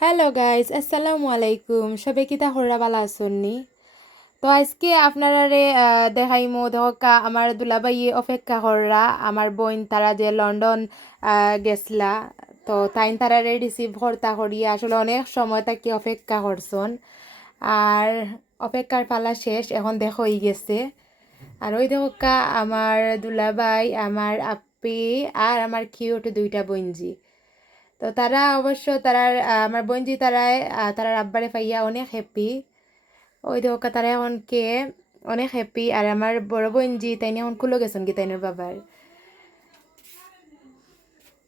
Hello guys আসসালামু আলাইকুম সবে কিতা হররা বালা আসন্নি তো আজকে আপনারারে দেখাইমো দেখা আমার দুলাবাই অপেক্ষা হররা আমার বোন তারা যে লন্ডন গেছলা, তো তাইন তারারে রিসিভ হরতা হরিয়া আসলে অনেক সময় তাকে অপেক্ষা করছন। আর অপেক্ষার পালা শেষ, এখন দেখো হয়ে গেছে। আর ওই দেখা আমার দুলাবাই আমার আপি, আর আমার কিউট দুইটা বোনজি। তো তারা অবশ্য আহ, আমার বোনজি তারাই তারার আব্বারে পাইয়া অনেক হ্যাপি ওই দেখা তারা এখন কে অনেক হ্যাপি আর আমার বড় বোনজি তাই নিয়ে এখন খুলে গেছেন কি তাইনের বাবার।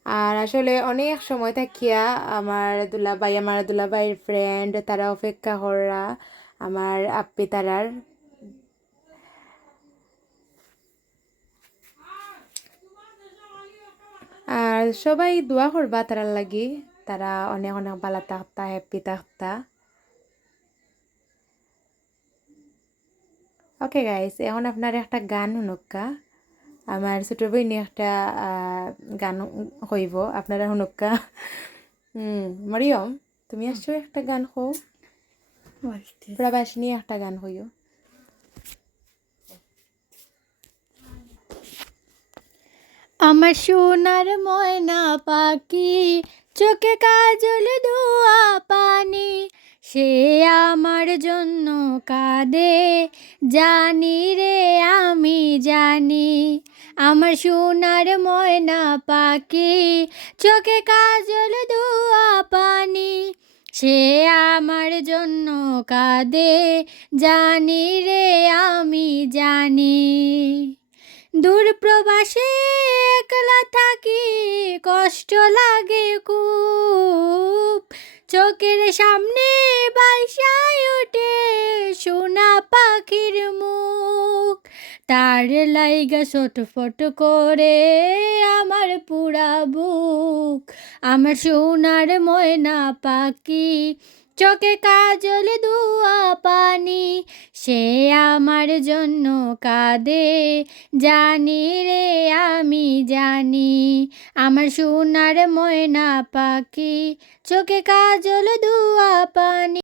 আর আসলে অনেক সময় থাকিয়া আমার দুলাভাই আমার দুলাভাইয়ের ফ্রেন্ড তারা অপেক্ষা করা আমার আপ্পি তারার। আর সবাই দোয়া করবা তারার লাগি। তারা অনেক অনেক ভালো থাকতা হ্যাপি থাকতা। ওকে গাইস এখন আপনার একটা গান শুনক্কা। আমার ছোট বইনি একটা গান হইব আপনারা শুনক্কা। হুম মরিয়ম তুমি আসছো একটা গান হো প্রবাসিনী একটা গান হইও। আমার সোনার ময়না পাখি, চোখে কাজল ধোয়া পানি। সে আমার জন্য কাঁদে, জানি রে আমি জানি। আমার সোনার ময়না পাখি, চোখে কাজল ধোয়া পানি। সে আমার জন্য কাঁদে, জানি রে আমি জানি। দূর প্রবাসে একলা থাকি, কষ্ট লাগে খুব। চোখের সামনে বাইসায় ওঠে সোনা পাখির মুখ। তার লাইগা ছটফট করে আমার পুরা বুক। আমার সোনার ময়না পাখি, চোখে কাজল দুয়া সে আমার জন্য কাঁদে। জানি রে, আমি জানি, আমার সোনার ময়না পাখি, চোখে কাজল দুয়া পানি।